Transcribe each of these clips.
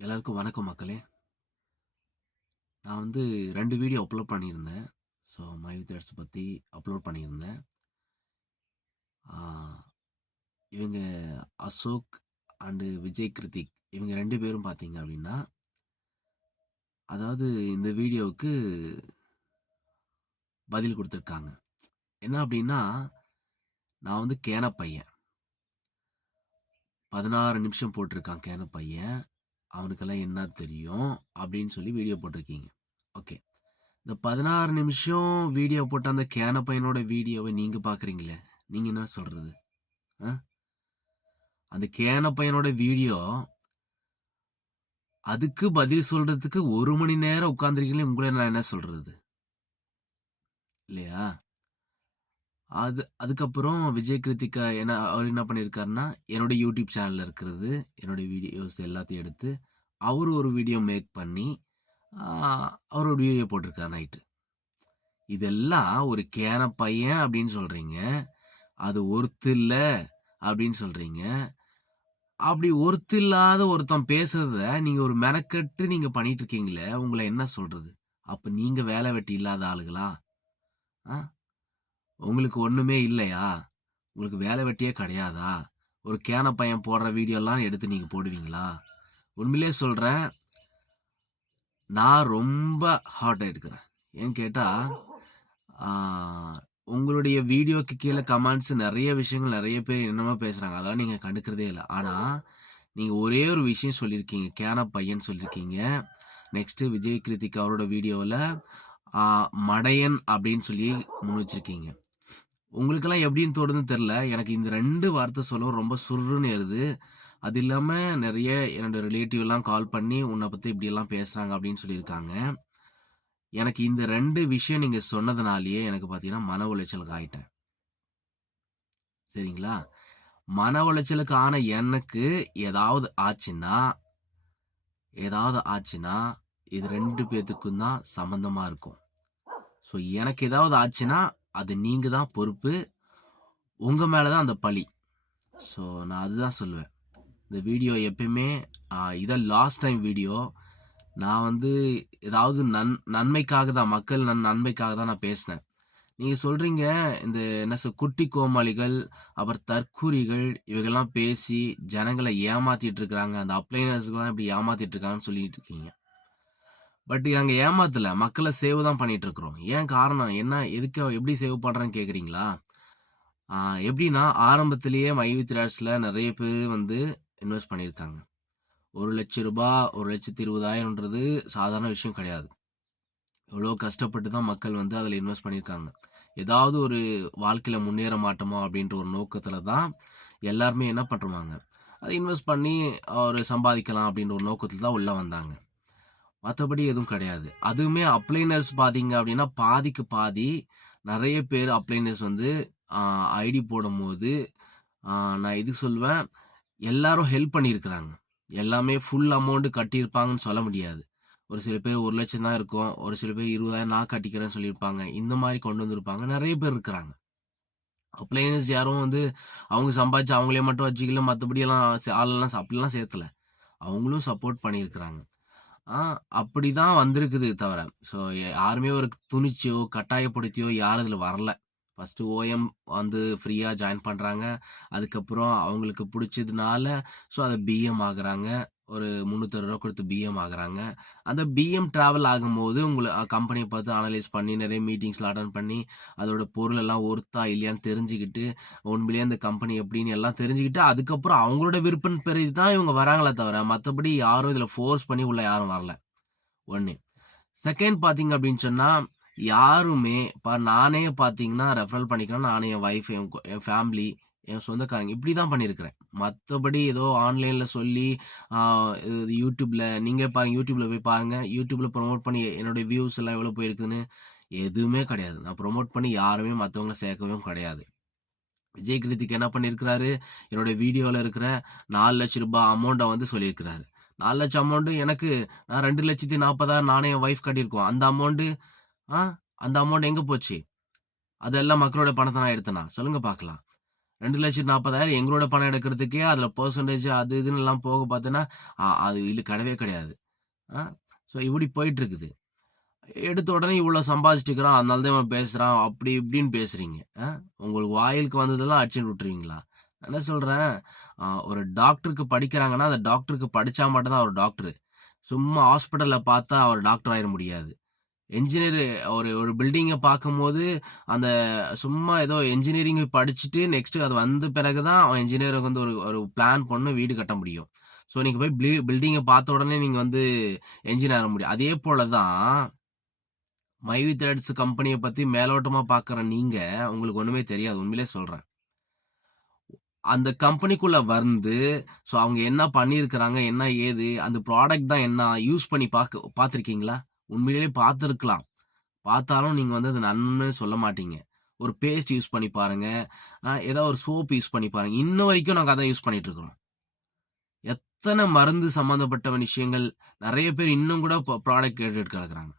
எல்லாருக்கும் வணக்கம் மக்களே. நான் வந்து 2 வீடியோ அப்லோட் பண்ணியிருந்தேன். ஸோ மை வித் டாட்ஸ் பத்தி அப்லோட் பண்ணியிருந்தேன். ஆ இவங்க அசோக் அண்டு விஜய் கிருத்திக் இவங்க 2 பேரும் பார்த்தீங்க அப்படின்னா, அதாவது இந்த வீடியோவுக்கு பதில் குடுத்துருக்காங்க. என்ன அப்படின்னா, நான் வந்து கேன பையன். 16 நிமிஷம் போட்டிருக்கான் கேன பையன். அவனுக்கெல்லாம் என்ன தெரியும் அப்படின்னு சொல்லி வீடியோ போட்டிருக்கீங்க. ஓகே. இந்த 16 நிமிஷம் வீடியோ போட்ட அந்த கேன பையனோட வீடியோவை நீங்க பார்க்குறீங்களே, நீங்க என்ன சொல்றது? ஆ? அந்த கேன பையனோட வீடியோ அதுக்கு பதில் சொல்றதுக்கு 1 மணி நேரம் உட்கார்ந்திருக்கீங்களே, உங்களை நான் என்ன சொல்றது? இல்லையா? அதுக்கப்புறம் விஜய் கிருத்திகா அவர் என்ன பண்ணியிருக்காருன்னா, என்னோட யூடியூப் சேனல்ல இருக்கிறது, என்னோட வீடியோஸ் எல்லாத்தையும் எடுத்து, அவரு ஒரு வீடியோ மேக் பண்ணி, அவர் ஒரு வீடியோ போட்டிருக்காரு நைட்டு. இதெல்லாம் ஒரு கேன பையன் அப்படின்னு சொல்றீங்க. அது ஒர்த் இல்ல அப்படின்னு சொல்றீங்க. அப்படி ஒர்த் இல்லாத ஒருத்தன் பேசுறத நீங்க ஒரு மெனக்கெட்டு நீங்க பண்ணிட்டு இருக்கீங்களே, உங்களை என்ன சொல்றது? அப்ப நீங்க வேலை வெட்டி இல்லாத ஆளுகளா? ஆ? உங்களுக்கு ஒண்ணுமே இல்லையா? உங்களுக்கு வேலை வெட்டியே கிடையாதா? ஒரு கேன பையன் போடுற வீடியோலாம் எடுத்து நீங்க போடுவீங்களா? உண்மையிலே சொல்றேன், நான் ரொம்ப ஹார்ட் ஆயிட்டுக்கிறேன். ஏன்னு கேட்டா, ஆ, உங்களுடைய வீடியோக்கு கீழே கமெண்ட்ஸ் நிறைய விஷயங்கள் நிறைய பேர் என்னமோ பேசுறாங்க. அதெல்லாம் நீங்க கண்டுக்கிறதே இல்லை. ஆனா நீங்க ஒரே ஒரு விஷயம் சொல்லியிருக்கீங்க. கேன பையன் சொல்லியிருக்கீங்க. நெக்ஸ்ட் விஜய் கிருத்திக் அவரோட வீடியோவில் மடையன் அப்படின்னு சொல்லி முன் வச்சிருக்கீங்க. உங்களுக்கெல்லாம் எப்படின்னு தோணுதுன்னு தெரில. எனக்கு இந்த 2 வார்த்தை சொல்லவும் ரொம்ப சுருன்னு ஏறுது. அது இல்லாமல் நிறைய என்னோட ரிலேட்டிவ்லாம் கால் பண்ணி உன்னை பற்றி இப்படியெல்லாம் பேசுகிறாங்க அப்படின்னு சொல்லியிருக்காங்க. எனக்கு இந்த 2 விஷயம் நீங்கள் சொன்னதுனாலேயே எனக்கு பார்த்தீங்கன்னா மன உளைச்சலுக்கு ஆயிட்டேன். சரிங்களா? மன உளைச்சலுக்கு ஆன எனக்கு ஏதாவது ஆச்சுன்னா இது 2 பேத்துக்கும் தான் சம்பந்தமா இருக்கும். ஸோ எனக்கு ஏதாவது ஆச்சுன்னா அது நீங்க தான் பொறுப்பு. உங்க மேல தான் அந்த பழி. ஸோ நான் அதுதான் சொல்லுவேன். இந்த வீடியோ எப்பயுமே இதான் லாஸ்ட் டைம் வீடியோ. நான் வந்து ஏதாவது நன்மைக்காக தான், மக்கள் நன்மைக்காக தான் நான் பேசினேன். நீங்க சொல்றீங்க இந்த என்ன குட்டி கோமாளிகள், அப்புறம் தற்கூரிகள் இவங்கெல்லாம் பேசி ஜனங்களை ஏமாத்திட்டு இருக்கிறாங்க. அந்த அப்ளைனர்ஸ்லாம் இப்படி ஏமாத்திட்டு இருக்காங்கன்னு சொல்லிட்டு இருக்கீங்க. பட் நாங்க ஏமாத்தல, மக்களை சேவ் தான் பண்ணிட்டு இருக்கிறோம். ஏன் காரணம் என்ன, எதுக்கு எப்படி சேவ் பண்றேன்னு கேக்குறீங்களா? எப்படின்னா ஆரம்பத்திலேயே மை வித் ராட்ஸ்ல நிறைய பேர் வந்து இன்வெஸ்ட் பண்ணியிருக்காங்க. 1,00,000 ரூபாய் 1,20,000ன்றது சாதாரண விஷயம் கிடையாது. எவ்வளோ கஷ்டப்பட்டு தான் மக்கள் வந்து அதில் இன்வெஸ்ட் பண்ணியிருக்காங்க. ஏதாவது ஒரு வாழ்க்கையில் முன்னேற மாட்டோமோ அப்படின்ற ஒரு நோக்கத்தில் தான் எல்லாருமே என்ன பண்ணுறாங்க, அதை இன்வெஸ்ட் பண்ணி ஒரு சம்பாதிக்கலாம் அப்படின்ற ஒரு நோக்கத்தில் தான் உள்ளே வந்தாங்க. மற்றபடி எதுவும் கிடையாது. அதுவுமே அப்ளைனர்ஸ் பார்த்தீங்க அப்படின்னா பாதிக்கு பாதி நிறைய பேர் அப்ளைனர்ஸ் வந்து ஐடி போடும்போது நான் இது சொல்வேன், எல்லாரும் ஹெல்ப் பண்ணியிருக்கிறாங்க. எல்லாமே ஃபுல் அமௌண்ட் கட்டியிருப்பாங்கன்னு சொல்ல முடியாது. ஒரு சில பேர் 1,00,000 தான் இருக்கும். ஒரு சில பேர் 20,000 நான் கட்டிக்கிறேன்னு சொல்லியிருப்பாங்க. இந்த மாதிரி கொண்டு வந்திருப்பாங்க. நிறைய பேர் இருக்கிறாங்க. அப்ளைனர்ஸ் யாரும் வந்து அவங்க சம்பாதிச்சு அவங்களே மட்டும் வச்சுக்கல, மற்றபடி எல்லாம் ஆளெல்லாம் அப்படிலாம் சேர்த்தல. அவங்களும் சப்போர்ட் பண்ணியிருக்கிறாங்க. அப்படிதான் வந்திருக்குது தவிர, ஸோ யாருமே ஒரு துணிச்சியோ கட்டாயப்படுத்தியோ யாரும் இதில் வரல. ஃபர்ஸ்ட் ஓஎம் வந்து ஃப்ரீயா ஜாயின் பண்றாங்க. அதுக்கப்புறம் அவங்களுக்கு பிடிச்சதுனால ஸோ அதை பிஎம் ஆகுறாங்க. ஒரு 360 ரூபா கொடுத்து பிஎம் ஆகுறாங்க. அந்த பிஎம் டிராவல் ஆகும்போது உங்களை கம்பெனியை பார்த்து அனலைஸ் பண்ணி நிறைய மீட்டிங்ஸ்ல அட்டன் பண்ணி அதோட பொருள் எல்லாம் ஒர்த்தா இல்லையான்னு தெரிஞ்சுக்கிட்டு உண்மையிலேயே அந்த கம்பெனி எப்படின்னு எல்லாம் தெரிஞ்சுக்கிட்டு அதுக்கப்புறம் அவங்களோட விருப்பம் பெருதி தான் இவங்க வராங்களே தவிர மற்றபடி யாரும் இதில் ஃபோர்ஸ் பண்ணி உள்ள யாரும் வரல. ஒன்று. செகண்ட் பார்த்தீங்க அப்படின்னு சொன்னால் யாருமே நானே பார்த்தீங்கன்னா ரெஃபரல் பண்ணிக்கிறேன். நானே என் ஒய்ஃப் என் ஃபேமிலி என் சொந்தக்காரங்க இப்படி தான் பண்ணியிருக்கிறேன். மற்றபடி ஏதோ ஆன்லைனில் சொல்லி யூடியூப்பில் நீங்கள் பாருங்கள், யூடியூப்பில் போய் பாருங்கள், யூடியூப்பில் ப்ரொமோட் பண்ணி என்னுடைய வியூஸ் எல்லாம் எவ்வளோ போயிருக்குன்னு எதுவுமே கிடையாது. நான் ப்ரொமோட் பண்ணி யாருமே மற்றவங்கள சேர்க்கவும் கிடையாது. விஜய் கிருத்திக் என்ன பண்ணியிருக்கிறாரு, என்னோட வீடியோவில் இருக்கிற 4,00,000 ரூபாய் அமௌண்ட்டை வந்து சொல்லியிருக்கிறாரு. 4,00,000 அமௌண்ட்டு எனக்கு நான் 2,40,000 நானே என் ஒய்ஃப் கட்டியிருக்கோம். அந்த அமௌண்ட்டு அந்த அமௌண்ட் எங்கே போச்சு? அதெல்லாம் மக்களோட பணத்தை நான் எடுத்தேனா? சொல்லுங்க பார்க்கலாம். 2,40,000 எங்களோட பணம் எடுக்கிறதுக்கே அதில் பெர்சன்டேஜ் அது இதுன்னு எல்லாம் போக பார்த்தோன்னா அது இல்லை, கிடையவே கிடையாது. ஸோ இப்படி போயிட்டு இருக்குது. எடுத்த உடனே இவ்வளோ சம்பாதிச்சுட்டுக்கிறான், அதனால தான் இவன் பேசுகிறான், அப்படி இப்படின்னு பேசுறீங்க. உங்களுக்கு வாயிலுக்கு வந்ததெல்லாம் அடிச்சுட்டு விட்டுருவீங்களா? நான் என்ன சொல்கிறேன், ஒரு டாக்டருக்கு படிக்கிறாங்கன்னா அந்த டாக்டருக்கு படித்தா மட்டும்தான் அவர் டாக்டரு. சும்மா ஹாஸ்பிட்டலில் பார்த்தா அவர் டாக்டர் ஆயிட முடியாது. என்ஜினியர் ஒரு ஒரு பில்டிங்கை பார்க்கும்போது அந்த சும்மா ஏதோ என்ஜினியரிங் படிச்சுட்டு நெக்ஸ்ட் அது வந்த பிறகுதான் அவன் என்ஜினியருக்கு வந்து ஒரு ஒரு பிளான் பண்ணி வீடு கட்ட முடியும். ஸோ நீங்கள் போய் பில்டிங்கை பார்த்த உடனே நீங்கள் வந்து என்ஜினியர் ஆக முடியும். அதே போல தான் மைவி த்ரெட்ஸ் கம்பெனியை பற்றி மேலோட்டமாக பார்க்குற நீங்கள், உங்களுக்கு ஒன்றுமே தெரியாது. உண்மையிலே சொல்கிறேன். அந்த கம்பெனிக்குள்ள வந்து ஸோ அவங்க என்ன பண்ணியிருக்கிறாங்க, என்ன ஏது, அந்த ப்ராடக்ட் தான் என்ன யூஸ் பண்ணி பார்த்துருக்கீங்களா? உண்மையிலேயே பார்த்துருக்கலாம். பார்த்தாலும் நீங்கள் வந்து அது நன்மைன்னு சொல்ல மாட்டீங்க. ஒரு பேஸ்ட் யூஸ் பண்ணி பாருங்க, ஏதாவது ஒரு சோப் யூஸ் பண்ணி பாருங்க. இன்ன வரைக்கும் நாங்கள் அதான் யூஸ் பண்ணிட்டு இருக்கிறோம். எத்தனை மருந்து சம்பந்தப்பட்ட விஷயங்கள் நிறைய பேர் இன்னும் கூட ப்ராடக்ட் கேட்டுட்டு கிடக்குறாங்க.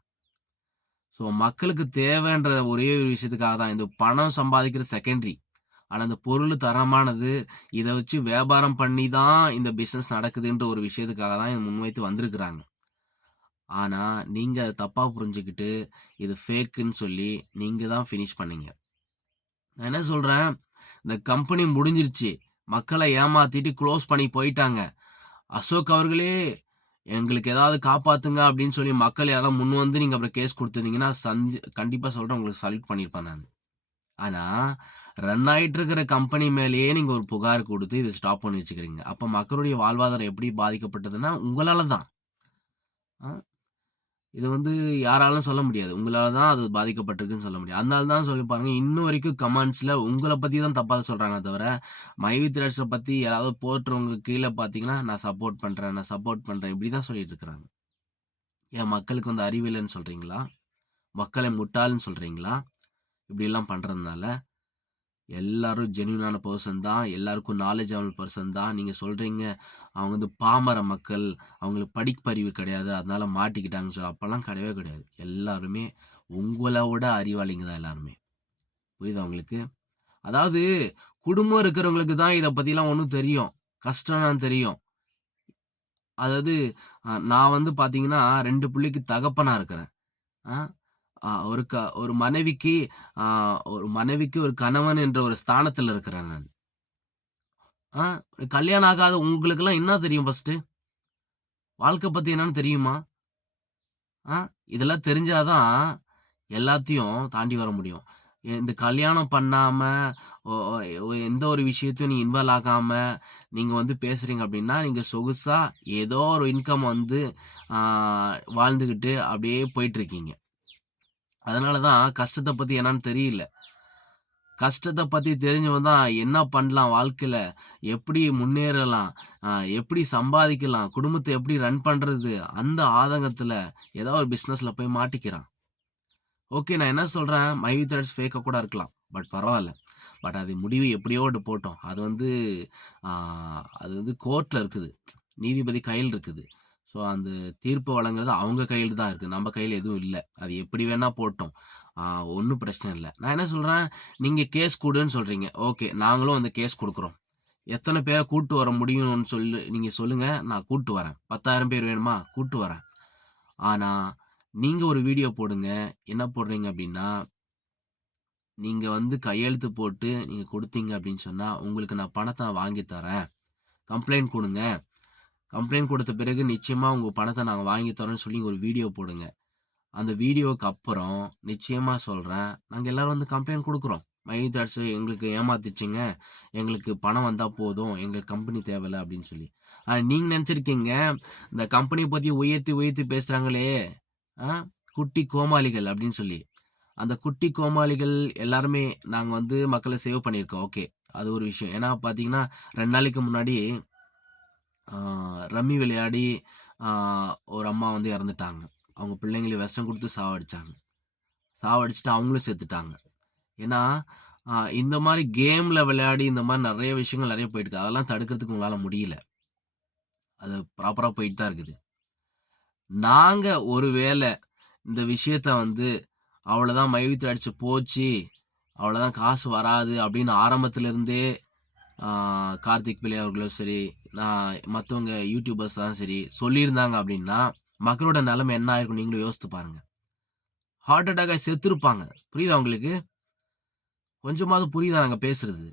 ஸோ மக்களுக்கு தேவைன்ற ஒரே ஒரு விஷயத்துக்காக தான் இந்த பணம் சம்பாதிக்கிற செகண்டரி. ஆனால் அந்த பொருள் தரமானது, இதை வச்சு வியாபாரம் பண்ணி தான் இந்த பிஸ்னஸ் நடக்குதுன்ற ஒரு விஷயத்துக்காக தான் இதை முன்வைத்து வந்திருக்கிறாங்க. ஆனால் நீங்கள் அதை தப்பாக புரிஞ்சுக்கிட்டு இது ஃபேக்குன்னு சொல்லி நீங்கள் தான் ஃபினிஷ் பண்ணீங்க. நான் என்ன சொல்கிறேன், இந்த கம்பெனி முடிஞ்சிருச்சு, மக்களை ஏமாத்திட்டு க்ளோஸ் பண்ணி போயிட்டாங்க. அசோக் அவர்களே எங்களுக்கு ஏதாவது காப்பாத்துங்க அப்படின்னு சொல்லி மக்கள் யாராவது முன் வந்து நீங்கள் அப்புறம் கேஸ் கொடுத்துருந்தீங்கன்னா கண்டிப்பாக சொல்கிறேன், உங்களுக்கு சல்யூட் பண்ணியிருப்பேன் நான். ஆனால் ரன் ஆகிட்டு இருக்கிற கம்பெனி மேலேயே நீங்கள் ஒரு புகார் கொடுத்து இதை ஸ்டாப் பண்ணி வச்சுக்கிறீங்க. அப்போ மக்களுடைய வாழ்வாதாரம் எப்படி பாதிக்கப்பட்டதுன்னா உங்களால தான். இது வந்து யாராலும் சொல்ல முடியாது, உங்களால தான் அது பாதிக்கப்பட்டிருக்குன்னு சொல்ல முடியாது. அதனால தான் சொல்லி பாருங்க, இன்னும் வரைக்கும் கமெண்ட்ஸில் உங்களை பற்றி தான் தப்பாக சொல்கிறாங்க தவிர மைவி த்ரெட்ஸை பற்றி யாராவது போட்டுறவங்க கீழே பார்த்தீங்கன்னா நான் சப்போர்ட் பண்ணுறேன் இப்படி தான் சொல்லிட்டு இருக்கிறாங்க. ஏன் மக்களுக்கு வந்து அறிவில்லைன்னு சொல்கிறீங்களா? மக்களை முட்டாள்னு சொல்கிறீங்களா? இப்படிலாம் பண்ணுறதுனால எல்லாரும் ஜென்யூனான பர்சன் தான், எல்லாருக்கும் நாலேஜபிள் பர்சன் தான். நீங்கள் சொல்கிறீங்க அவங்க வந்து பாமர மக்கள், அவங்களுக்கு படிப்பறிவு கிடையாது, அதனால மாட்டிக்கிட்டாங்கன்னு சொல்லி, அப்போல்லாம் கிடையவே கிடையாது. எல்லாருமே உங்களோட அறிவாளிங்க தான் எல்லாருமே. புரியுதா உங்களுக்கு? அதாவது குடும்பம் இருக்கிறவங்களுக்கு தான் இதை பற்றிலாம் ஒன்றும் தெரியும், கஷ்டம் தெரியும். அதாவது நான் வந்து பார்த்தீங்கன்னா 2 பிள்ளைக்கு தகப்பனாக இருக்கிறேன். ஒரு மனைவிக்கு ஒரு கணவன் என்ற ஒரு ஸ்தானத்தில் இருக்கிறேன் நான். கல்யாணம் ஆகாத உங்களுக்கெல்லாம் என்ன தெரியும்? ஃபர்ஸ்ட் வாழ்க்கை பத்தி என்னன்னு தெரியுமா? இதெல்லாம் தெரிஞ்சாதான் எல்லாத்தையும் தாண்டி வர முடியும். இந்த கல்யாணம் பண்ணாம எந்த ஒரு விஷயத்தையும் நீங்க இன்வால்வ் ஆகாம நீங்க வந்து பேசுறீங்க அப்படின்னா, நீங்க சொகுசா ஏதோ ஒரு இன்கம் வந்து வாழ்ந்துகிட்டு அப்படியே போயிட்டு இருக்கீங்க. அதனாலதான் கஷ்டத்தை பத்தி என்னன்னு தெரியல. கஷ்டத்தை பத்தி தெரிஞ்சவன் தான் என்ன பண்ணலாம் வாழ்க்கையில, எப்படி முன்னேறலாம், எப்படி சம்பாதிக்கலாம், குடும்பத்தை எப்படி ரன் பண்றது, அந்த ஆதங்கத்துல ஏதோ ஒரு பிசினஸ்ல போய் மாட்டிக்கிறான். ஓகே, நான் என்ன சொல்றேன், மைவி த்ரெட்ஸ் ஃபேக்காக கூட இருக்கலாம், பட் பரவாயில்ல. பட் அது முடிவு எப்படியோ போட்டோம். அது வந்து கோர்ட்ல இருக்குது, நீதிபதி கையில் இருக்குது. ஸோ அந்த தீர்ப்பு வழங்குறது அவங்க கையில் தான் இருக்குது, நம்ம கையில் எதுவும் இல்லை. அது எப்படி வேணா போட்டோம், ஒன்றும் பிரச்சனை இல்லை. நான் என்ன சொல்கிறேன், நீங்கள் கேஸ் கொடுன்னு சொல்கிறீங்க. ஓகே, நாங்களும் அந்த கேஸ் கொடுக்குறோம். எத்தனை பேரை கூட்டு வர முடியும்னு சொல்லி நீங்கள் சொல்லுங்கள், நான் கூட்டு வரேன். 10,000 பேர் வேணுமா, கூட்டு வரேன். ஆனால் நீங்கள் ஒரு வீடியோ போடுங்க. என்ன போடுறீங்க அப்படின்னா, நீங்கள் வந்து கையெழுத்து போட்டு நீங்கள் கொடுத்தீங்க அப்படின்னு சொன்னால் உங்களுக்கு நான் பணத்தை வாங்கி தரேன், கம்ப்ளைண்ட் கொடுங்க, கம்ப்ளைண்ட் கொடுத்த பிறகு நிச்சயமாக உங்கள் பணத்தை நாங்கள் வாங்கி தரோன்னு சொல்லி ஒரு வீடியோ போடுங்க. அந்த வீடியோவுக்கு அப்புறம் நிச்சயமாக சொல்கிறேன், நாங்கள் எல்லோரும் வந்து கம்ப்ளைண்ட் கொடுக்குறோம். மைவி த்ரெட்ஸ் எங்களுக்கு ஏமாத்திடுச்சுங்க, எங்களுக்கு பணம் வந்தால் போதும், எங்களுக்கு கம்பெனி தேவையில்லை அப்படின்னு சொல்லி. நீங்கள் நினச்சிருக்கீங்க இந்த கம்பெனியை பற்றி உயர்த்தி உயர்த்தி பேசுகிறாங்களே குட்டி கோமாளிகள் அப்படின்னு சொல்லி. அந்த குட்டி கோமாளிகள் எல்லாருமே நாங்கள் வந்து மக்களை சேவ் பண்ணியிருக்கோம். ஓகே, அது ஒரு விஷயம். ஏன்னா பார்த்தீங்கன்னா 2 நாளைக்கு முன்னாடி ரம்மி விளையாடி ஒரு அம்மா வந்து இறந்துட்டாங்க. அவங்க பிள்ளைங்களை விஷம் கொடுத்து சாவடிச்சுட்டு அவங்களும் செத்துட்டாங்க. ஏன்னா இந்த மாதிரி கேமில் விளையாடி இந்த மாதிரி நிறைய விஷயங்கள் நிறைய போயிட்டு, அதெல்லாம் தடுக்கிறதுக்கு உங்களால் முடியல. அது ப்ராப்பராக போயிட்டு தான் இருக்குது. நாங்கள் ஒருவேளை இந்த விஷயத்த வந்து அவ்வளோதான் மைவி த்ரெட்ஸ் போச்சு, அவ்வளோதான் காசு வராது அப்படின்னு ஆரம்பத்திலிருந்தே கார்த்திக் பிள்ளை அவர்களும் சரி, நான் மற்றவங்க யூடியூபர்ஸ் தான் சரி சொல்லியிருந்தாங்க அப்படின்னா மக்களோட நிலைமை என்ன ஆயிருக்கும் நீங்களும் யோசித்து பாருங்க. ஹார்ட் அட்டாக் ஆகி செத்துருப்பாங்க. புரியுதா உங்களுக்கு? கொஞ்சமாவது புரியுதா நாங்க பேசுறது?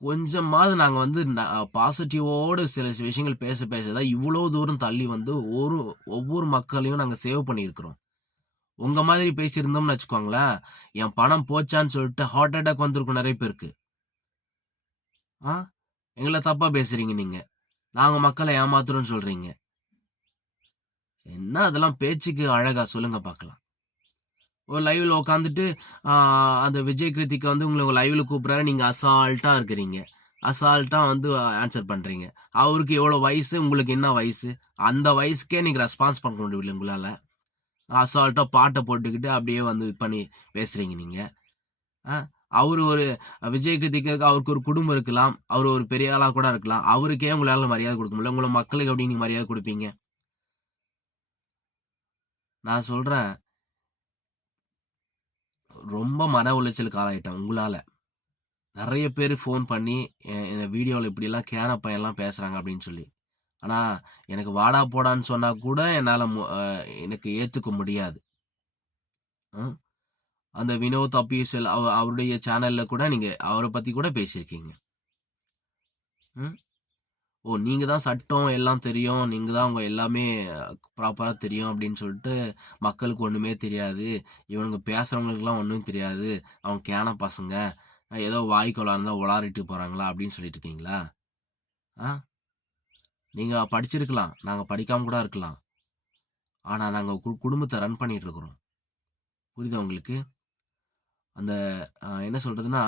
கொஞ்சமாவது நாங்க வந்து பாசிட்டிவோடு சில விஷயங்கள் பேச தான் இவ்வளோ தூரம் தள்ளி வந்து ஒவ்வொரு மக்களையும் நாங்க சேவ் பண்ணியிருக்கிறோம். உங்க மாதிரி பேசியிருந்தோம்னு வச்சுக்கோங்களேன், என் பணம் போச்சான்னு சொல்லிட்டு ஹார்ட் அட்டாக் வந்திருக்கும் நிறைய பேருக்கு. எங்களை தப்பா பேசுறீங்க நீங்க. நாங்க மக்களை ஏமாத்துறோம்னு சொல்றீங்க. என்ன அதெல்லாம் பேச்சுக்கு அழகா சொல்லுங்க பார்க்கலாம். ஒரு லைவ்ல உட்காந்துட்டு அந்த விஜய் கிருத்திக் வந்து உங்களை லைவ்ல கூப்பிடுறாரு, நீங்க அசால்ட்டா இருக்கிறீங்க. அசால்ட்டா வந்து ஆன்சர் பண்றீங்க. அவருக்கு எவ்வளவு வயசு, உங்களுக்கு என்ன வயசு? அந்த வயசுக்கே நீங்க ரெஸ்பான்ஸ் பண்ண முடியல உங்களால. அசால்ட்டா பாட்டை போட்டுக்கிட்டு அப்படியே வந்து பண்ணி பேசுறீங்க நீங்க. அவரு ஒரு விஜய் கிருத்திக்கு அவருக்கு ஒரு குடும்பம் இருக்கலாம். அவரு ஒரு பெரிய ஆளா கூட இருக்கலாம். அவருக்கே உங்களால மரியாதை கொடுக்க முடியல. உங்களை மக்களுக்கு எப்படி நீங்க மரியாதை கொடுப்பீங்க? நான் சொல்றேன், ரொம்ப மன உளைச்சலுக்கு ஆளாயிட்டேன் உங்களால. நிறைய பேர் ஃபோன் பண்ணி இந்த வீடியோவில் இப்படிலாம் கேன பையன்லாம் பேசுறாங்க அப்படின்னு சொல்லி. ஆனா எனக்கு வாடா போடான்னு சொன்னா கூட என்னால எனக்கு ஏத்துக்க முடியாது. அந்த வினோத் அபியூசல் அவருடைய சேனல்ல கூட நீங்க அவரை பத்தி கூட பேசியிருக்கீங்க. ஓ நீங்க தான் சட்டம் எல்லாம் தெரியும், நீங்க தான் அவங்க எல்லாமே ப்ராப்பரா தெரியும் அப்படின்னு சொல்லிட்டு மக்களுக்கு ஒண்ணுமே தெரியாது, இவனுங்க பேசுறவங்களுக்குலாம் ஒன்றும் தெரியாது, அவங்க கேன பசங்க, ஏதோ வாய்க்கொள்ளா இருந்தா உளாறிட்டு போறாங்களா அப்படின்னு சொல்லிட்டு இருக்கீங்களா? நீங்க படிச்சிருக்கலாம், நாங்க படிக்காம கூட இருக்கலாம். ஆனா நாங்க குடும்பத்தை ரன் பண்ணிட்டு இருக்கிறோம். புரியுதா உங்களுக்கு? அந்த என்ன சொல்றதுன்னா,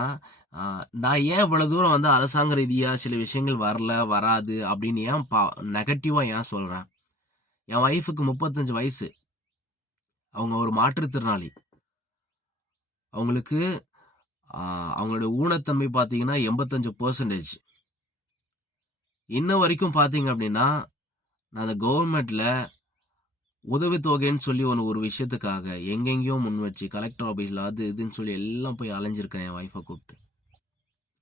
நான் ஏன் இவ்வளவு தூரம் வந்து அரசாங்க ரீதியா சில விஷயங்கள் வரல, வராது அப்படின்னு ஏன் நெகட்டிவா ஏன் சொல்றேன்? என் ஒய்ஃபுக்கு 35 வயசு. அவங்க ஒரு மாற்றுத்திறனாளி. அவங்களுக்கு அவங்களோட ஊனத்தன்மை பார்த்தீங்கன்னா 85%. இன்ன வரைக்கும் பார்த்தீங்க அப்படின்னா, நான் அந்த கவர்மெண்ட்ல உதவித்தொகைன்னு சொல்லி ஒரு விஷயத்துக்காக எங்கெங்கேயோ முன் வச்சு கலெக்டர் ஆபீஸ்ல அது இதுன்னு சொல்லி எல்லாம் போய் அலைஞ்சிருக்கேன் என் ஒய்ஃபை கூப்பிட்டு.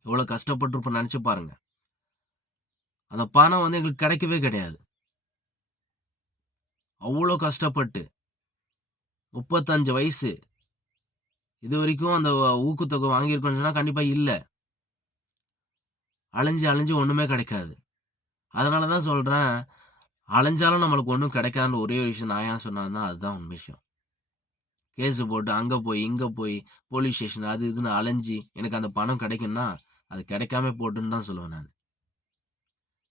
எவ்வளவு கஷ்டப்பட்டிருப்போம் நினைச்சு பாருங்க. அந்த பணம் வந்து எங்களுக்கு கிடைக்கவே கிடையாது. அவ்வளோ கஷ்டப்பட்டு 35 வயசு இது வரைக்கும் அந்த ஊக்கத்தொகை வாங்கியிருக்கோம்னு சொன்னா கண்டிப்பா இல்ல. அலைஞ்சு ஒண்ணுமே கிடைக்காது. அதனாலதான் சொல்றேன், அலைஞ்சாலும் நம்மளுக்கு ஒண்ணும் கிடைக்காதுன்னு ஒரே ஒரு விஷயம் நான் ஏன் சொன்னா அதுதான் உண்மை விஷயம். கேஸ் போட்டு அங்க போய் இங்க போய் போலீஸ் ஸ்டேஷன் அது இதுன்னு அலைஞ்சி எனக்கு அந்த பணம் கிடைக்கும்னா அது கிடைக்காம போட்டுன்னு தான் சொல்லுவேன் நான்.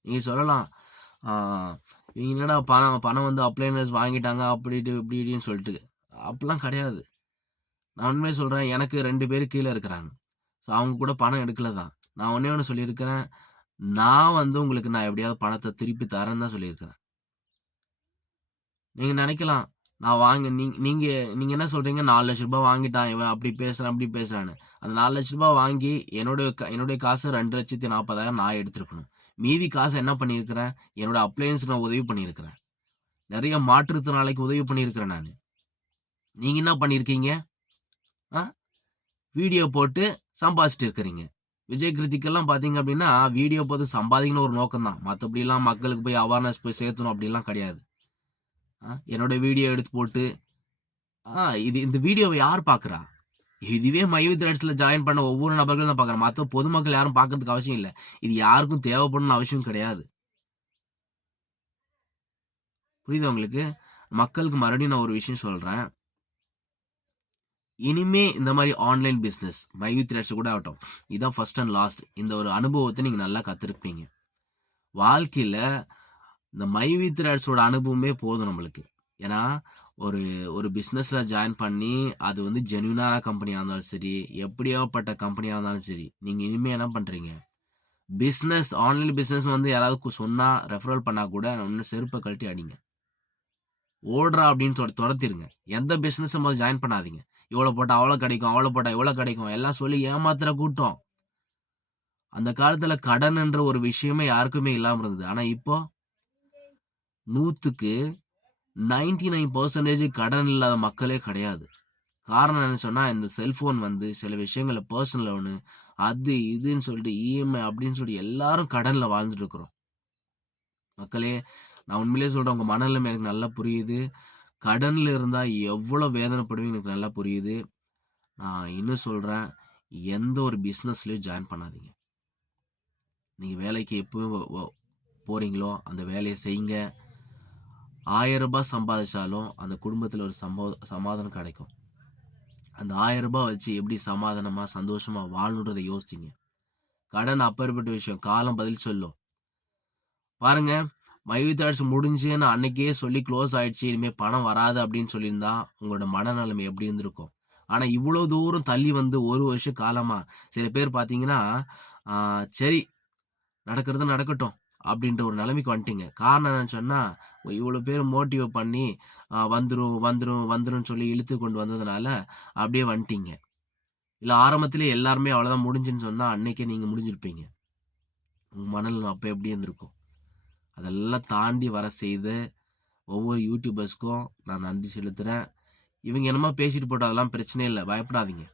நீங்க சொல்லலாம், இவங்க என்னடா பணம் வந்து அப்ளைனர்ஸ் வாங்கிட்டாங்க அப்படி இப்படி இப்படின்னு சொல்லிட்டு. அப்படிலாம் கிடையாது. நான் உண்மையை சொல்றேன், எனக்கு 2 பேர் கீழே இருக்கிறாங்க. ஸோ அவங்க கூட பணம் எடுக்கல தான். நான் ஒன்னே ஒன்று சொல்லியிருக்கிறேன், நான் வந்து உங்களுக்கு நான் எப்படியாவது பணத்தை திருப்பி தரேன்னு தான் சொல்லியிருக்கிறேன். நீங்க நினைக்கலாம், நான் வாங்க நீங்க நீங்க என்ன சொல்றீங்க, 4 லட்ச ரூபாய் வாங்கிட்டான் இவன் அப்படி பேசுறான் அப்படி பேசுறான்னு. அந்த 4 லட்ச ரூபாய் வாங்கி என்னுடைய காசு 2,40,000 நான் எடுத்திருக்கணும். மீதி காசு என்ன பண்ணியிருக்கிறேன், என்னோட அப்ளையன்ஸ் நான் உதவி பண்ணியிருக்கிறேன். நிறைய மாற்றுத்திறனாளிக்கு உதவி பண்ணியிருக்கிறேன் நான். நீங்க என்ன பண்ணியிருக்கீங்க? வீடியோ போட்டு சம்பாதிச்சுட்டு இருக்கிறீங்க. விஜய் கிருத்திக்கெல்லாம் பார்த்தீங்க அப்படின்னா வீடியோ போட்டு சம்பாதிக்கணும் ஒரு நோக்கம் தான். மற்றபடிலாம் மக்களுக்கு போய் அவேர்னஸ் போய் சேர்த்தணும் அப்படிலாம் கிடையாது. என்னோட வீடியோ எடுத்து போட்டு இந்த வீடியோவை யார் பார்க்குறா? இதுவே மைவி த்ரெட்ஸ்ல ஜாயின் பண்ண ஒவ்வொரு நபர்களும் தான் பார்க்குறேன். மற்ற பொதுமக்கள் யாரும் பார்க்கறதுக்கு அவசியம் இல்லை. இது யாருக்கும் தேவைப்படணும்னு அவசியம் கிடையாது. புரியுதா உங்களுக்கு? மக்களுக்கு மறுபடியும் நான் ஒரு விஷயம் சொல்றேன். இனிமே இந்த மாதிரி ஆன்லைன் பிஸ்னஸ் மைவி த்ரெட்ஸ் கூட ஆகட்டும், இதான் ஃபர்ஸ்ட் அண்ட் லாஸ்ட். இந்த ஒரு அனுபவத்தை நீங்க நல்லா கத்துருப்பீங்க. வாழ்க்கையில இந்த மைவி த்ரெட்ஸோட அனுபவமே போதும் நம்மளுக்கு. ஏன்னா ஒரு ஒரு பிஸ்னஸ்ல ஜாயின் பண்ணி அது வந்து ஜென்யூனான கம்பெனியா இருந்தாலும் சரி, எப்படியாப்பட்ட கம்பெனியா இருந்தாலும் சரி, நீங்க இனிமே என்ன பண்றீங்க, பிஸ்னஸ் ஆன்லைன் பிஸ்னஸ் வந்து யாராவது சொன்னா ரெஃபரல் பண்ணா கூட ஒன்னு செருப்பை கழட்டி அடிங்க. ஓடுறா அப்படின்னு துரத்திருங்க. எந்த பிசினஸ் ஜாயின் பண்ணாதீங்க. இவ்வளவு போட்டா அவ்வளவு கிடைக்கும், அவ்வளவு போட்டா இவ்வளவு கிடைக்கும் எல்லாம் சொல்லி ஏமாத்துற கூட்டம். அந்த காலத்துல கடன் என்ற ஒரு விஷயமே யாருக்குமே இல்லாம இருந்தது. ஆனா இப்போ 100க்கு 99% கடன் இல்லாத மக்களே கிடையாது. காரணம் என்ன சொன்னா, இந்த செல்போன் வந்து சில விஷயங்களை பர்சனல் லோனு அது இதுன்னு சொல்லிட்டு இஎம்ஐ அப்படின்னு சொல்லிட்டு எல்லாரும் கடன்ல வாழ்ந்துட்டு இருக்கிறோம். மக்களே, நான் உண்மையிலேயே சொல்றேன், உங்க மனநிலைமை எனக்கு நல்லா புரியுது. கடன்ல இருந்தா எவ்வளவு வேதனைப்படுவீங்க எனக்கு நல்லா புரியுது. நான் இன்னும் சொல்றேன், எந்த ஒரு பிசினஸ்லயும் ஜாயின் பண்ணாதீங்க. நீங்க வேலைக்கு எப்போ போறீங்களோ அந்த வேலையை செய்யுங்க. 1000 ரூபாய் சம்பாதிச்சாலும் அந்த குடும்பத்துல ஒரு சமாதானம் கிடைக்கும். அந்த 1000 ரூபாய் வச்சு எப்படி சமாதானமா சந்தோஷமா வாழணுன்றதை யோசிச்சிங்க. கடன் அப்பேற்பட்ட விஷயம், காலம் பதில் சொல்லும். பாருங்க, மைவித்தாட்சி முடிஞ்சுன்னு அன்னைக்கே சொல்லி க்ளோஸ் ஆயிடுச்சு, இனிமே பணம் வராது அப்படின்னு சொல்லியிருந்தா உங்களோட மனநிலைமை எப்படி இருந்திருக்கும்? ஆனா இவ்வளவு தூரம் தள்ளி வந்து 1 வருஷ காலமா சில பேர் பாத்தீங்கன்னா, சரி நடக்கிறது நடக்கட்டும் அப்படின்ற ஒரு நிலைமைக்கு வந்துட்டீங்க. காரணம் என்னன்னு சொன்னா, இவ்வளவு பேர் மோட்டிவ் பண்ணி வந்துரும் வந்துரும் வந்துரும் சொல்லி இழுத்து கொண்டு வந்ததுனால அப்படியே வந்துட்டீங்க. இல்ல ஆரம்பத்திலே எல்லாருமே அவ்வளவுதான் முடிஞ்சுன்னு சொன்னா அன்னைக்கே நீங்க முடிஞ்சிருப்பீங்க. உங்க மனநிலை அப்ப எப்படி இருந்திருக்கும்? அதெல்லாம் தாண்டி வர செய்த ஒவ்வொரு யூடியூபர்ஸ்க்கும் நான் நன்றி செலுத்துறேன். இவங்க என்னமோ பேசிட்டு போட்டோம், அதெல்லாம் பிரச்சனை இல்லை, பயப்படாதீங்க.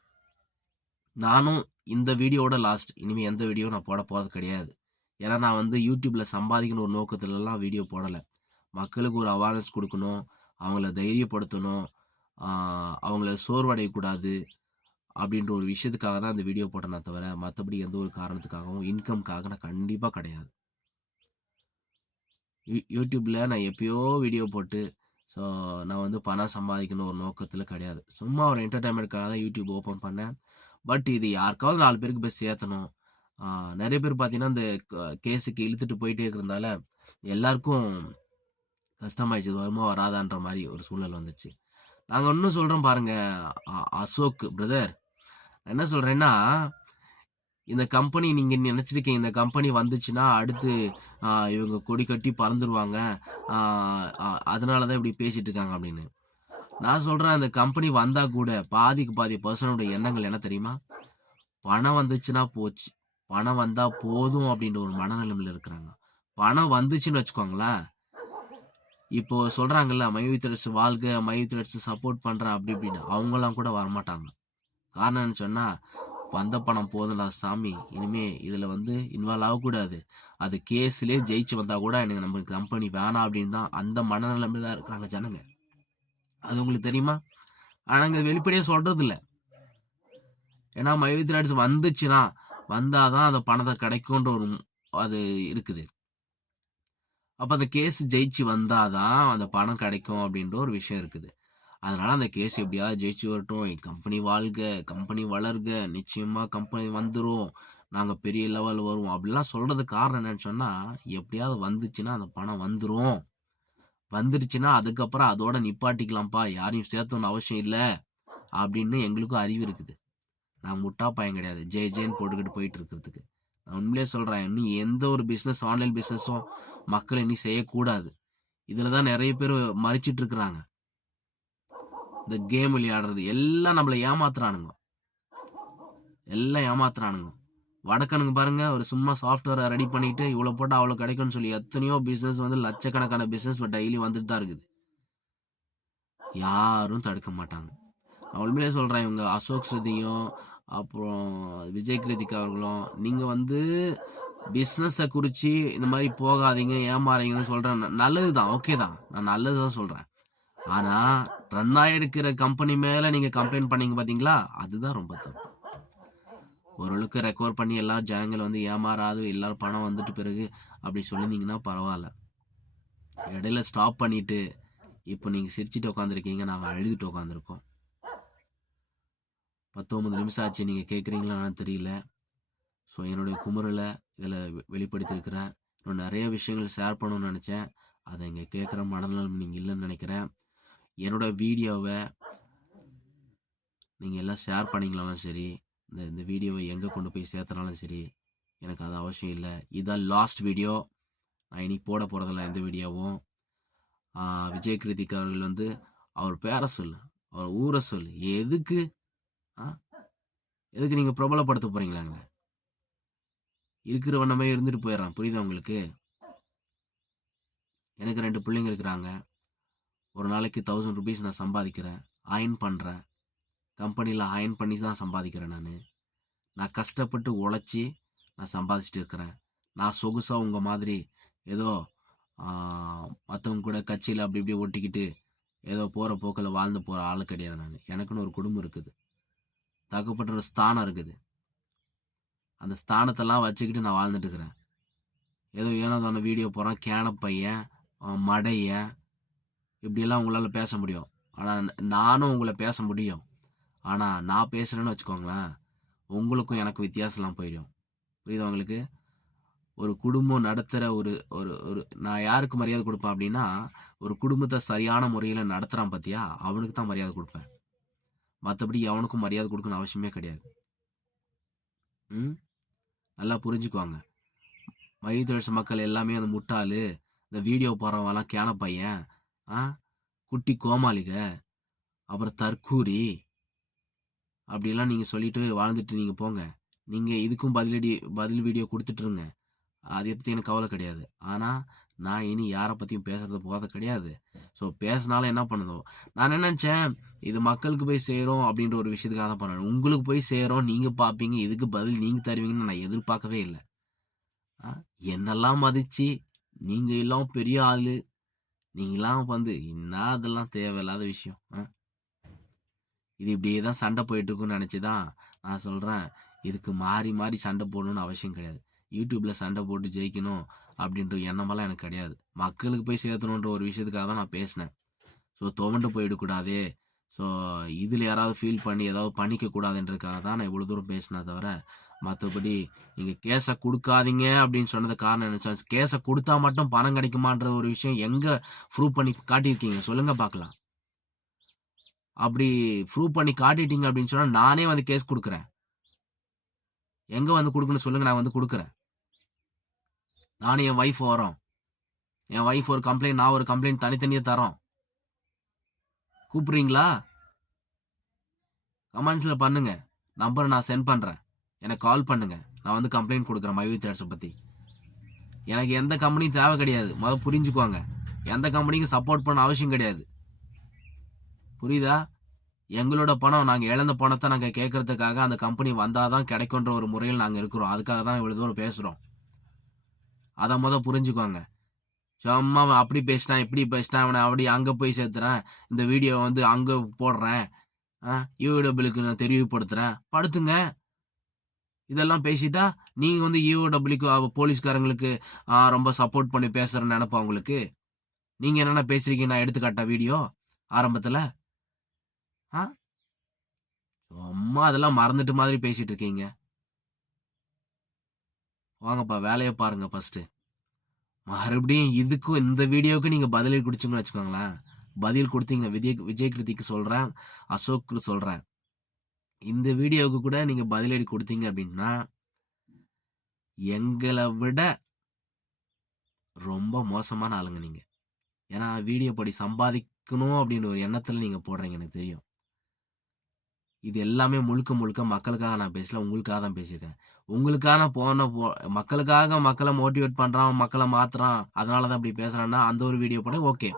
நானும் இந்த வீடியோட லாஸ்ட். இனிமே எந்த வீடியோ நான் போட போறது கிடையாது. ஏன்னா நான் வந்து யூடியூப்ல சம்பாதிக்கணும் ஒரு நோக்கத்துலலாம் வீடியோ போடலை. மக்களுக்கு ஒரு அவேர்னஸ் கொடுக்கணும், அவங்கள தைரியப்படுத்தணும், அவங்கள சோர்வடையக்கூடாது அப்படின்ற ஒரு விஷயத்துக்காக தான் இந்த வீடியோ போட்டேனே தவிர மற்றபடி எந்த ஒரு காரணத்துக்காகவும் இன்கம்காக நான் கண்டிப்பாக கிடையாது. யூடியூப்ல நான் எப்பயோ வீடியோ போட்டு ஸோ நான் வந்து பணம் சம்பாதிக்கணும் ஒரு நோக்கத்தில் கிடையாது. சும்மா ஒரு என்டர்டைன்மெண்ட்காக தான் யூடியூப் ஓப்பன் பண்ணேன். பட் இது யாருக்காவது 4 பேருக்கு போய் சேர்த்தணும். நிறைய பேர் பார்த்தீங்கன்னா இந்த கேஸுக்கு இழுத்துட்டு போயிட்டே இருக்கிறதால எல்லாருக்கும் கஷ்டமாயிடுச்சு, வருமா வராதான்ற மாதிரி ஒரு சூழ்நிலை வந்துச்சு. நாங்கள் இன்னும் சொல்கிறோம் பாருங்க, அசோக் பிரதர், என்ன சொல்கிறேன்னா, இந்த கம்பெனி நீங்கள் நினச்சிருக்கீங்க இந்த கம்பெனி வந்துச்சுன்னா அடுத்து இவங்க கொடி கட்டி பறந்துருவாங்க, அதனால தான் இப்படி பேசிட்டு இருக்காங்க அப்படின்னு. நான் சொல்கிறேன், அந்த கம்பெனி வந்தால் கூட பாதிக்கு பாதி பர்சனோட எண்ணங்கள் என்ன தெரியுமா? பணம் வந்துச்சுன்னா போச்சு, பணம் வந்தால் போதும் அப்படின்ற ஒரு மனநிலைமையில் இருக்கிறாங்க. பணம் வந்துச்சுன்னு வச்சுக்கோங்களேன், இப்போ சொல்கிறாங்கல்ல மைவி த்ரெட்ஸ் வாழ்க, மைவி த்ரெட்ஸ் சப்போர்ட் பண்ணுறேன் அப்படி இப்படின்னு, அவங்களாம் கூட வரமாட்டாங்க. காரணம் என்ன சொன்னால், வந்த பணம் போதும்டா சாமி, இனிமே இதில் வந்து இன்வால்வ் ஆகக்கூடாது, அது கேஸ்லேயே ஜெயிச்சு வந்தால் கூட எனக்கு நம்ம கம்பெனி வேணாம் அப்படின்னு தான் அந்த மனநிலைமையில் தான் இருக்கிறாங்க ஜனங்க. அது உங்களுக்கு தெரியுமா? ஆனால் வெளிப்படையாக சொல்கிறது இல்லை. ஏன்னா மைவி த்ரெட்ஸ் வந்துச்சுன்னா வந்தாதான் அந்த பணத்தை கிடைக்கும்ன்ற ஒரு அது இருக்குது. அப்போ அந்த கேஸ் ஜெயிச்சு வந்தாதான் அந்த பணம் கிடைக்கும் அப்படின்ற ஒரு விஷயம் இருக்குது. அதனால அந்த கேஸ் எப்படியாவது ஜெயிச்சு வரட்டும், கம்பெனி வாழ்க, கம்பெனி வளர்க, நிச்சயமா கம்பெனி வந்துடும், நாங்கள் பெரிய லெவல் வருவோம் அப்படிலாம் சொல்றதுக்கு காரணம் என்னன்னு சொன்னால், எப்படியாவது வந்துச்சுன்னா அந்த பணம் வந்துடும், வந்துருச்சுன்னா அதுக்கப்புறம் அதோட நிப்பாட்டிக்கலாம்ப்பா, யாரையும் சேர்த்தோன்னு அவசியம் இல்லை அப்படின்னு எங்களுக்கும் அறிவு இருக்குது. நான் முட்டா பையன் கிடையாது ஜெயின்னு போட்டுக்கிட்டு போயிட்டு இருக்கிறதுக்கு. நான் உண்மையிலே சொல்கிறேன், இன்னும் எந்த ஒரு பிஸ்னஸ் ஆன்லைன் பிஸ்னஸும் மக்கள் இன்னும் செய்யக்கூடாது. இதில் தான் நிறைய பேர் மறிச்சிட்டு இருக்கிறாங்க. இந்த கேம் விளையாடுறது எல்லாம் நம்மளை ஏமாத்துறானுங்க, எல்லாம் ஏமாத்துறானுங்க. வடக்கனுங்க பாருங்க, ஒரு சும்மா சாஃப்ட்வேரை ரெடி பண்ணிட்டு இவ்வளோ போட்டால் அவ்வளோ கிடைக்கும்னு சொல்லி எத்தனையோ பிஸ்னஸ் வந்து லட்சக்கணக்கான பிஸ்னஸ் டெய்லி வந்துட்டு தான் இருக்குது. யாரும் தடுக்க மாட்டாங்க. நான் உண்மையிலே சொல்கிறேன், இவங்க அசோக் ஸ்ருதியும் அப்புறம் விஜய் கிருத்திக் அவர்களும் நீங்கள் வந்து பிஸ்னஸை குறித்து இந்த மாதிரி போகாதீங்க ஏமாறீங்கன்னு சொல்கிறேன். நல்லது தான், ஓகே தான், நான் நல்லது தான் சொல்கிறேன். ஆனால் ரன்னாக எடுக்கிற கம்பெனி மேலே நீங்கள் கம்ப்ளைண்ட் பண்ணீங்க பார்த்தீங்களா, அதுதான் ரொம்ப தப்பு. ஓரளவுக்கு ரெக்கவர் பண்ணி எல்லாரும் ஜனங்கள் வந்து ஏமாறாது, எல்லாரும் பணம் வந்துட்டு பிறகு அப்படி சொல்லியிருந்தீங்கன்னா பரவாயில்ல. இடையில ஸ்டாப் பண்ணிவிட்டு இப்போ நீங்கள் சிரிச்சிட்டு உட்காந்துருக்கீங்க, நாங்கள் அழுதுட்டு உட்காந்துருக்கோம். 19 நிமிஷம் ஆச்சு, நீங்கள் கேட்குறீங்களான்னு தெரியல. ஸோ என்னுடைய குமுறலை இதில் வெளிப்படுத்தியிருக்கிறேன். இன்னும் நிறைய விஷயங்கள் ஷேர் பண்ணணும்னு நினச்சேன், அதை இங்கே கேட்குற மனநலம் நீங்கள் இல்லைன்னு நினைக்கிறேன். என்னோடய வீடியோவை நீங்கள் எல்லாம் ஷேர் பண்ணிங்களாலும் சரி, இந்த வீடியோவை எங்கே கொண்டு போய் சேர்த்துனாலும் சரி, எனக்கு அது அவசியம் இல்லை. இதுதான் லாஸ்ட் வீடியோ, நான் இனி போட போகிறதில்ல எந்த வீடியோவும். விஜய் கிருத்திக் அவர்கள் வந்து அவர் பேரை சொல்லு, அவர் ஊரை சொல்லு, எதுக்கு எதுக்கு நீங்கள் பிரபலப்படுத்த போகிறீங்களாங்க? இருக்கிற வண்ணமே இருந்துட்டு போயிடுறான், புரியுதா உங்களுக்கு? எனக்கு 2 பிள்ளைங்க இருக்கிறாங்க. ஒரு நாளைக்கு 1000 rupees நான் சம்பாதிக்கிறேன், அயர்ன் பண்ணுறேன், கம்பெனியில் அயர்ன் பண்ணி தான் சம்பாதிக்கிறேன். நான் கஷ்டப்பட்டு உழைச்சி நான் சம்பாதிச்சுட்டு இருக்கிறேன். நான் சொகுசா உங்க மாதிரி ஏதோ மற்றவங்க கூட கட்சியில் அப்படி இப்படி ஒட்டிக்கிட்டு ஏதோ போகிற போக்கில் வாழ்ந்து போகிற ஆள் கிடையாது நான். எனக்குன்னு ஒரு குடும்பம் இருக்குது, தகப்பட்ட ஒரு ஸ்தானம் இருக்குது. அந்த ஸ்தானத்தெல்லாம் வச்சுக்கிட்டு நான் வாழ்ந்துட்டு இருக்கிறேன். ஏதோ ஏனோ வீடியோ போகிறான் கேன பையன் மடையன் இப்படியெல்லாம் உங்களால் பேச முடியும். ஆனால் நானும் உங்களை பேச முடியும். ஆனால் நான் பேசுகிறேன்னு வச்சுக்கோங்களேன், உங்களுக்கும் எனக்கு வித்தியாசம்லாம் போயிடும். புரியுதா உங்களுக்கு? ஒரு குடும்பம் நடத்துகிற ஒரு ஒரு ஒரு நான் யாருக்கு மரியாதை கொடுப்பேன் அப்படின்னா, ஒரு குடும்பத்தை சரியான முறையில் நடத்துகிறான் பார்த்தியா, அவனுக்கு தான் மரியாதை கொடுப்பேன். மற்றபடி அவனுக்கும் மரியாதை கொடுக்கணும் அவசியமே கிடையாது. நல்லா புரிஞ்சுக்குவாங்க. மையத்தொழிற்ச மக்கள் எல்லாமே அந்த முட்டாளு, இந்த வீடியோ போடுறவங்கலாம் கேன பையன், குட்டி கோமாளிக, அப்புறம் தற்கூரி அப்படிலாம் நீங்கள் சொல்லிட்டு வாழ்ந்துட்டு நீங்கள் போங்க. நீங்கள் இதுக்கும் பதில் வீடியோ கொடுத்துட்ருங்க. அதை பற்றி எனக்கு கவலை கிடையாது. ஆனால் நான் இனி யாரை பற்றியும் பேசுறது போகிறது கிடையாது. ஸோ பேசினாலும் என்ன பண்ணுதோ, நான் என்ன நினச்சேன், இது மக்களுக்கு போய் சேரும் அப்படின்ற ஒரு விஷயத்துக்காக தான் பண்ணேன். உங்களுக்கு போய் சேரும், நீங்கள் பார்ப்பீங்க, இதுக்கு பதில் நீங்கள் தருவீங்கன்னு நான் எதிர்பார்க்கவே இல்லை. என்னெல்லாம் மதித்து நீங்கள் எல்லாம் பெரிய ஆள், நீங்களாம் வந்து என்ன அதெல்லாம் தேவையில்லாத விஷயம். இது இப்படியே தான் சண்டை போயிட்டு இருக்குன்னு நினச்சி தான் நான் சொல்கிறேன், இதுக்கு மாறி மாறி சண்டை போடணும்னு அவசியம் கிடையாது. யூடியூப்பில் சண்டை போட்டு ஜெயிக்கணும் அப்படின்ற எண்ணமெல்லாம் எனக்கு கிடையாது. மக்களுக்கு போய் சேர்த்தணுன்ற ஒரு விஷயத்துக்காக தான் நான் பேசினேன். ஸோ துவண்டு போயிடக்கூடாது, ஸோ இதில் யாராவது ஃபீல் பண்ணி ஏதாவது பண்ணிக்கக்கூடாதுன்றதுக்காக தான் நான் இவ்வளோ தூரம் பேசினேன். தவிர மற்றபடி நீங்கள் கேஸை கொடுக்காதீங்க அப்படின்னு சொன்னது காரணம் நினச்சேன். கேஸை கொடுத்தா மட்டும் பணம் கிடைக்குமான்ற ஒரு விஷயம் எங்கே ப்ரூவ் பண்ணி காட்டியிருக்கீங்க சொல்லுங்கள் பார்க்கலாம். அப்படி ப்ரூவ் பண்ணி காட்டிட்டீங்க அப்படின்னு சொன்னால் நானே வந்து கேஸ் கொடுக்குறேன். எங்கே வந்து கொடுக்கணும் சொல்லுங்கள், நான் வந்து கொடுக்குறேன். நானும் என் ஒய்ஃப் வரோம், என் ஒய்ஃப் ஒரு கம்ப்ளைண்ட், நான் ஒரு கம்ப்ளைண்ட், தனித்தனியாக தரோம். கூப்பிட்றீங்களா? கமெண்ட்ஸில் பண்ணுங்க, நம்பரை நான் சென்ட் பண்ணுறேன், எனக்கு கால் பண்ணுங்க, நான் வந்து கம்ப்ளைண்ட் கொடுக்குறேன் மைவி தேட்ஸை பற்றி. எனக்கு எந்த கம்பெனியும் தேவை கிடையாது, முதல் புரிஞ்சுக்குவாங்க. எந்த கம்பெனிக்கும் சப்போர்ட் பண்ண அவசியம் கிடையாது, புரியுதா? எங்களோட பணம், நாங்கள் இழந்த பணத்தை நாங்கள் கேட்கறதுக்காக அந்த கம்பெனி வந்தால் தான் கிடைக்குன்ற ஒரு முறையில் நாங்கள் இருக்கிறோம். அதுக்காக தான் இவ்வளோ தூரம் பேசுகிறோம். அதை முதல் புரிஞ்சுக்குவாங்க. சும்மா அப்படி பேசிட்டான் இப்படி பேசிட்டான், அவனை அப்படி அங்கே போய் சேர்த்துறேன், இந்த வீடியோ வந்து அங்கே போடுறேன், யூடபிள்யூக்கு நான் தெரிவுபடுத்துகிறேன், படுத்துங்க. இதெல்லாம் பேசிட்டா நீங்கள் வந்து யூடபிள்யூக்கு போலீஸ்காரங்களுக்கு ரொம்ப சப்போர்ட் பண்ணி பேசுகிறேன்னு நினைப்பா உங்களுக்கு? நீங்கள் என்னென்ன பேசுறீங்க நான் எடுத்துக்காட்டா வீடியோ ஆரம்பத்தில்? சும்மா அதெல்லாம் மறந்துட்டு மாதிரி பேசிட்டு இருக்கீங்க. வாங்கப்பா வேலையை பாருங்க ஃபர்ஸ்ட். மறுபடியும் இதுக்கும் இந்த வீடியோவுக்கு நீங்க பதில் கொடுத்தீங்கன்னு வச்சுக்கோங்களேன், பதில் கொடுத்தீங்க விஜய் கிருத்திக்கு சொல்றேன், அசோக்கு சொல்றேன், இந்த வீடியோவுக்கு கூட நீங்க பதிலடி கொடுத்தீங்க அப்படின்னா எங்களை விட ரொம்ப மோசமான ஆளுங்க நீங்க. ஏன்னா வீடியோ படி சம்பாதிக்கணும் அப்படின்னு ஒரு எண்ணத்துல நீங்க போடுறீங்க, எனக்கு தெரியும். இது எல்லாமே முழுக்க முழுக்க மக்களுக்காக நான் பேசல, உங்களுக்காக தான் பேசியிருக்கேன். உங்களுக்கான மக்களுக்காக மக்களை மோட்டிவேட் பண்ணுறான், மக்களை மாற்றுறான், அதனால தான் அப்படி பேசுகிறான்னா அந்த ஒரு வீடியோ போட ஓகே.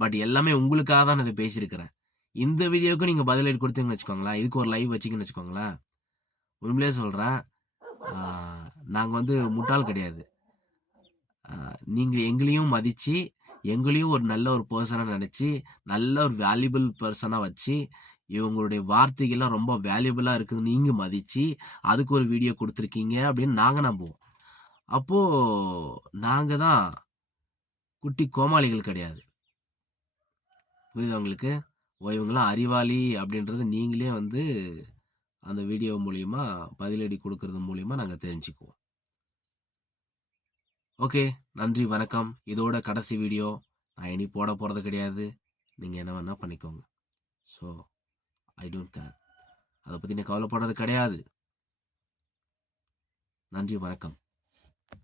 பட் எல்லாமே உங்களுக்காக தான் நான் இதை பேசியிருக்கிறேன். இந்த வீடியோவுக்கு நீங்கள் பதிலடி கொடுத்தீங்கன்னு வச்சுக்கோங்களேன், இதுக்கு ஒரு லைவ் வச்சிங்கன்னு வச்சுக்கோங்களேன், உண்மையிலே சொல்கிறேன், நாங்கள் வந்து முட்டாள் கிடையாது. நீங்கள் எங்களையும் மதித்து எங்களையும் ஒரு நல்ல ஒரு பர்சனாக நினச்சி நல்ல ஒரு வேல்யூபிள் பர்சனாக வச்சு இவங்களுடைய வார்த்தைகள்லாம் ரொம்ப வேல்யூபிளாக இருக்குது நீங்கள் மதித்து அதுக்கு ஒரு வீடியோ கொடுத்துருக்கீங்க அப்படின்னு நாங்கள் நம்புவோம். அப்போது நாங்கள் தான் குட்டி கோமாளிகள் கிடையாது, புரியுது உங்களுக்கு? இவங்களாம் அறிவாளி அப்படின்றது நீங்களே வந்து அந்த வீடியோ மூலிமா பதிலடி கொடுக்கறது மூலிமா நாங்கள் தெரிஞ்சுக்குவோம். ஓகே, நன்றி, வணக்கம். இதோட கடைசி வீடியோ. நான் இனி போட போகிறது கிடையாது, நீங்கள் என்ன வேணால் பண்ணிக்கோங்க. ஸோ ஐ டோன்ட் கேர், அதை பற்றி நான் கவலைப்படுறது கிடையாது. நன்றி, வணக்கம்.